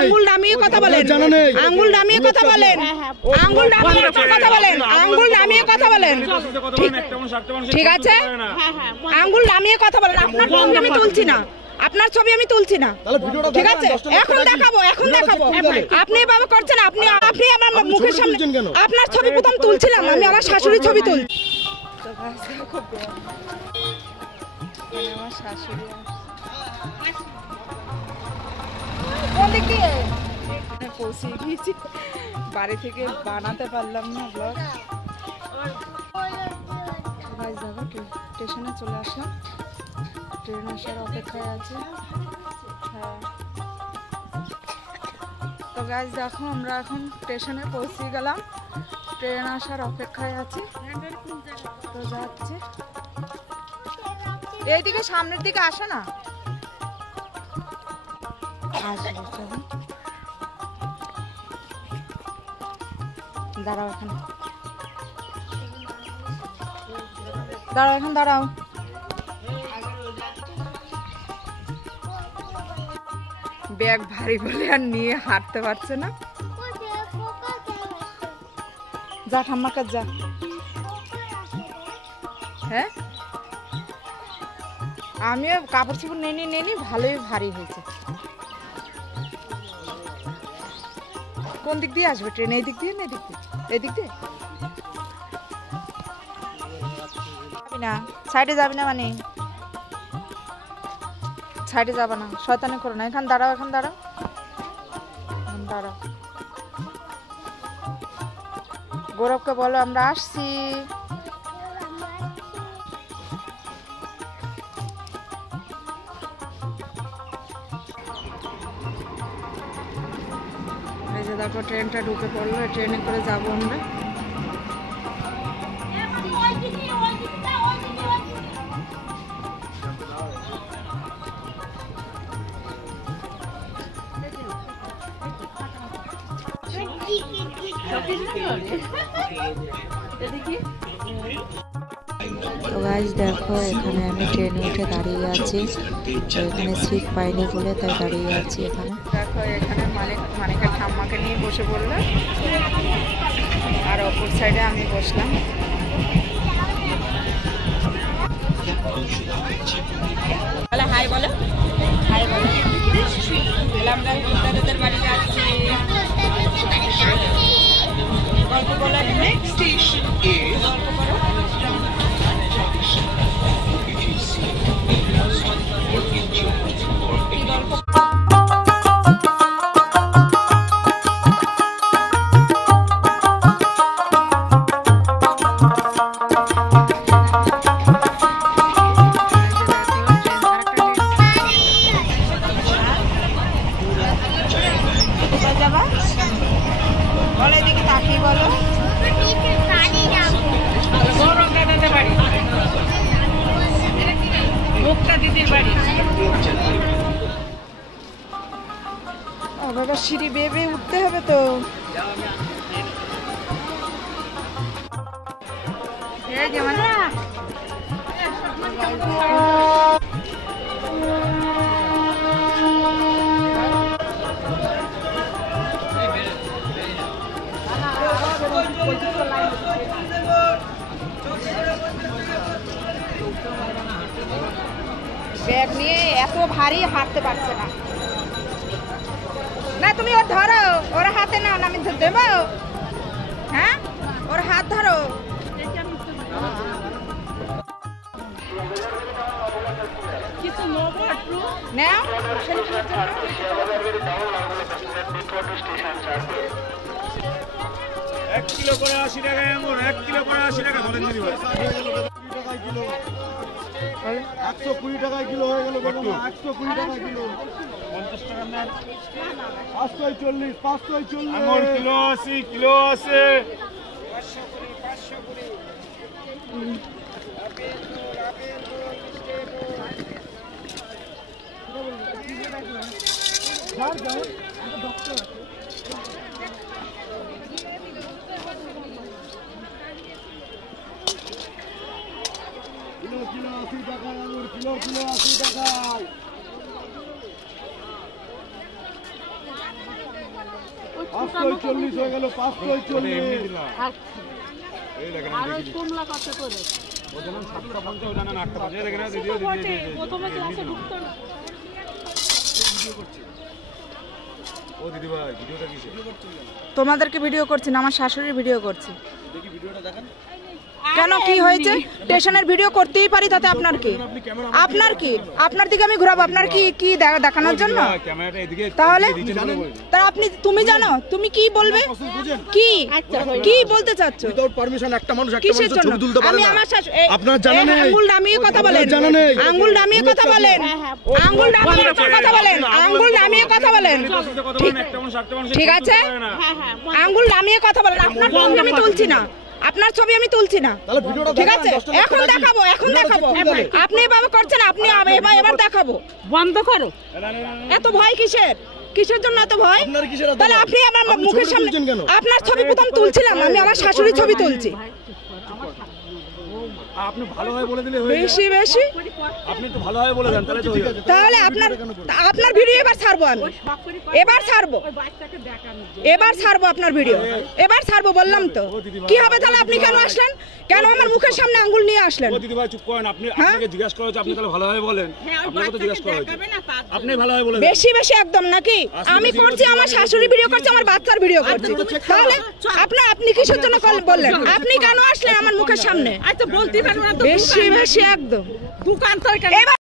আঙ্গুল নামিয়ে কথা বলেন, আঙ্গুল নামিয়ে কথা বলেন, আঙ্গুল নামিয়ে কথা বলেন, আঙ্গুল নামিয়ে কথা বলেন। ঠিক আছে, আঙ্গুল নামিয়ে কথা বলেন। আপনার ছবি আমি তুলছি না, আপনার ছবি আমি তুলছি না। ঠিক আছে, এখন দেখাবো, এখন দেখাবো। আপনি এভাবে করছেন, আপনি আপনি আমার মুখের সামনে আপনার ছবি প্রথম তুলছিলাম, আমি আমার শাশুড়ির ছবি তুলছি। আমার শাশুড়ি পৌঁছে গিয়েছি, বাড়ি থেকে বানাতে পারলাম না ব্লগ। দেখো স্টেশনে চলে আসলাম, ট্রেন আসার অপেক্ষায় আছে। হ্যাঁ, তো গাইজ দেখো আমরা এখন স্টেশনে পৌঁছে গেলাম, ট্রেন আসার অপেক্ষায় আছি। তো যাচ্ছে এইদিকে, সামনের দিকে আসো না, দাঁড়াও এখানে, দাঁড়াও এখন, দাঁড়াও। ব্যাগ ভারী বলে আর নিয়ে হাঁটতে পারছে না। যা ঠাম্মার কাছে যা। হ্যাঁ, আমিও কাপড় চোপড় নেনি ভালোই ভারী হয়েছে। কোন দিক দিয়ে আসবে ট্রেন? এই দিক দিয়ে না এদিক দিয়ে? এদিক দিয়ে যাবি না, সাইডে যাবি না, মানে সাইডে যাবা না, শয়তানি করো না। এখানে দাঁড়াও, এখন দাঁড়াও, দাঁড়াও। গৌরবকে বলো আমরা আসছি। এই যে দেখো ট্রেনটা ঢুকে পড়লো, ট্রেনে করে যাবো আমরা। তো গাইজ দেখো এখানে আমি ট্রেনে উঠে দাঁড়িয়ে আছি, তো এখানে সিট পাইনি বলে তাই দাঁড়িয়ে আছি এখানে। দেখো এখানে মানিকের ঠাম্মাকে নিয়ে বসে পড়লো, আর অপর সাইডে আমি বসলাম। হাই বলো, হাই বলো। আমরা দাদাদের বাড়িতে আসছি। গল্প বলো, নেক্সট স্টেশন ইজ গল্প করো। বাবা সিঁড়ি বেয়ে বেয়ে উঠতে হবে তো। ব্যাগ নিয়ে এত ভারী হাঁটতে পারছে না। না তুমি ওর ধরো, ওর হাতে নাও, আমি দেবো। হ্যাঁ, ওর হাত ধরো। কিছু নাও, 1 কিলো করে 80 টাকা, এমন 1 কিলো করে 80 টাকা বলেন দিদি ভাই। 120 টাকা কিলো হয়ে গেল, 120 টাকা কিলো, 50 টাকা না, 540, 540 আমার কিলো আছে, কিলো আছে 520। কিলো 80 টাকা, আঙুর কিলো 80 টাকা। 540 হয়ে গেল 540 এই দেখেন আর ওই কমলা কত করে? ও যেমন 750 ওটা না 850 দেখেন দিদিও প্রথমে ক্লাসে ঢুকতো না। ও দিদি ভাই ভিডিওটা কিসে তোমাদেরকে ভিডিও করছি না, আমার শাশুড়ির ভিডিও করছি। দেখি ভিডিওটা দেখেন কেন কি হয়েছে? স্টেশনের ভিডিও করতেই পারি, তাতে আপনার কি? আপনার কি? আপনার দিকে আমি ঘুরাবো আপনার কি কি দেখানোর জন্য? ক্যামেরাটা এদিকে তাহলে তা আপনি তুমি জানো তুমি কি বলবে? কি কি বলতে চাচ্ছ? তোর পারমিশন একটা মানুষ একটা কিসের মানুষ জন্য? ছবি তুলতে পারে আমি না আমার আপনার জানা নেই আঙ্গুল নামিয়ে কথা বলেন, জানা নেই আঙ্গুল নামিয়ে কথা বলেন, আঙ্গুল নামিয়ে কথা বলেন, আঙ্গুল নামিয়ে কথা বলেন। ঠিক আছে, আঙ্গুল নামিয়ে কথা বলেন। আপনার ছবি আমি তুলছি না, আপনার ছবি আমি তুলছি না। তাহলে ভিডিওটা ঠিক আছে, এখন দেখাবো, এখন দেখাবো। আপনি এভাবে করছেন, আপনি এবার দেখাবো। বন্ধ করো। এত ভয় কিসের? কিসের জন্য এত ভয়? আপনার কিসের এত তাহলে ভয়? আপনি আমার আপনি মুখের ছবি সামনে তুলছেন কেন? আপনার ছবি প্রথম তুলছিলাম, আমি আমার শাশুড়ির ছবি তুলছি। আপনি ভালোভাবে বলে দিলে হয়ে বেশি বেশি আপনি তো ভালোভাবে বলে দেন তাহলে তো হয়ে যাবে তাহলে আপনার ভিডিও এবার ছাড়বো আমি, এবার ছাড়বো, এবার ছাড়বো আপনার ভিডিও, এবার ছাড়বো বললাম তো। কি হবে তাহলে? আপনি কেন আসলেন? কেন আমার মুখের সামনে আঙ্গুল নিয়ে আসলেন? ও দিদি ভাই চুপ করেন আপনি আপনাকে জিজ্ঞাসা করা হচ্ছে আপনি তাহলে ভালোভাবে বলেন আপনাকে তো জিজ্ঞাসা করা হচ্ছে আপনি ভালোভাবে বলে দেন বেশি বেশি একদম নাকি? আমি করছি, আমার শাশুড়ি ভিডিও করছে, আমার বাচ্চার ভিডিও করছি। তাহলে আপনি কিসের জন্য বললেন? আপনি কেন আসলেন আমার মুখের সামনে? আচ্ছা বলতে পারবো না তো। বেশি বেশি একদম দোকান তো